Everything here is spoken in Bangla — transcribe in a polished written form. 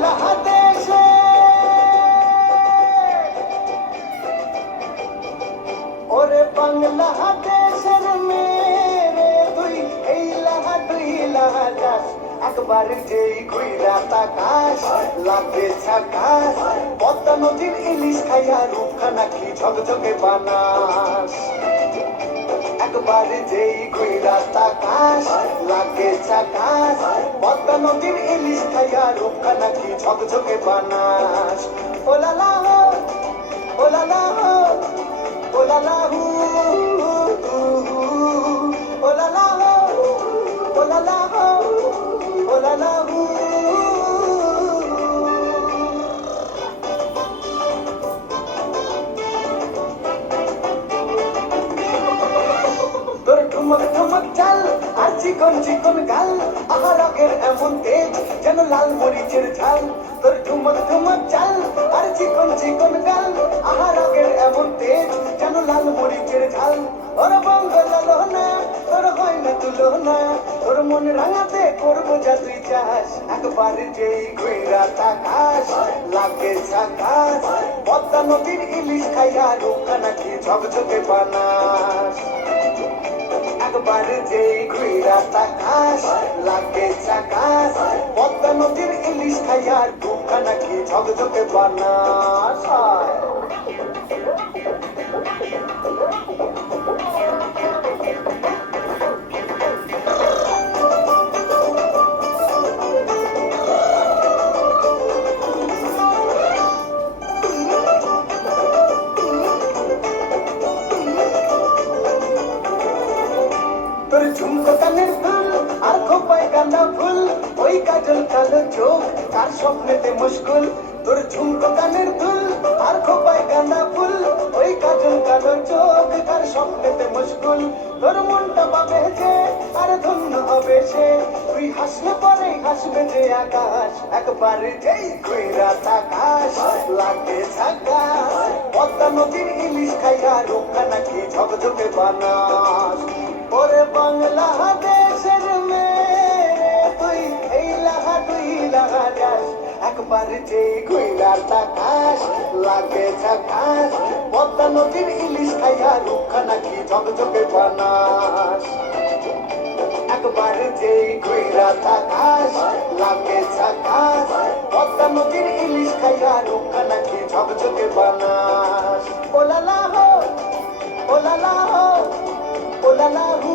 বাংলাদেশে ওরে বাংলাদেশের মেরে তুই এই লাহা দুই লাহা যাস একবার যেই ঘুইরা তাকাস লাগে ছাকাস পদ্মা নদীর ইলিশ খাইয়া রূপখানা কি ঝকঝকে বানাস একবার যেই ঘুইরা তাকাস লাগে ছাকাস পদ্মা নদীর ইলিশ খাইয়া রূপখানা কি ঝকঝকে বানাস ওলালা হো ওলালা হো ওলালা হু ওলালা হো ওলালা হো ওলালা হু তোর ঠুমক ঠুমক চাল আর চিকন চিকন গাল আহারকের এমন তেজ যেন লাল মরিচের ঝাল তোর ঠুমক ঠুমক চাল আর চিকন চিকন গাল আহারকের এমন তেজ যেন লাল মরিচের ঝাল ওর বঙ্গল না তোর হয় না তুলনা তোর মন রাঙাতে করবো যা তুই চাস একবার যেই ঘুইরা তাকাস লাগে ছাকাস পদ্মা নদীর ইলিশ খাইয়া রূপখানা কি ঝকঝকে বানাস একবার যেই ঘুইরা তাকাস লাগে ছাকাস পদ্মা নদীর ইলিশ খাইয়া রূপখানা কি ঝকঝকে বানাস তোর ঝুমকো কানের দুল আর খোপায় গাঁদা ফুল ওই কাজল কালো চোখ তার স্বপ্নেতে মুশকুল তোর ঝুমকো কানের দুল আর খোপায় গাঁদা ফুল ওই কাজল কালো চোখ তার স্বপ্নেতে মুশকুল তোর মনটা পাবে যে আর ধন্য হবে সে তুই হাসলে পরে হাসবে যে আকাশ একবার যেই ঘুইরা তাকাস লাগে ছাকাস পদ্মা নদীর ইলিশ খাইয়া রূপখানা কি ঝকঝকে বানাস ওরে বাংলাদেশের মেরে তুই এই লাহা দুই লাহা যাস একবার যেই ঘুইরা তাকাস লাগে ছাকাস পদ্মা নদীর ইলিশ খাইয়া রূপখানা কি ঝকঝকে বানাস একবার যেই ঘুইরা তাকাস লাগে ছাকাস পদ্মা নদীর ইলিশ খাইয়া রূপখানা কি ঝকঝকে বানাস ওলালা হো ওলালা হো ওলালা হো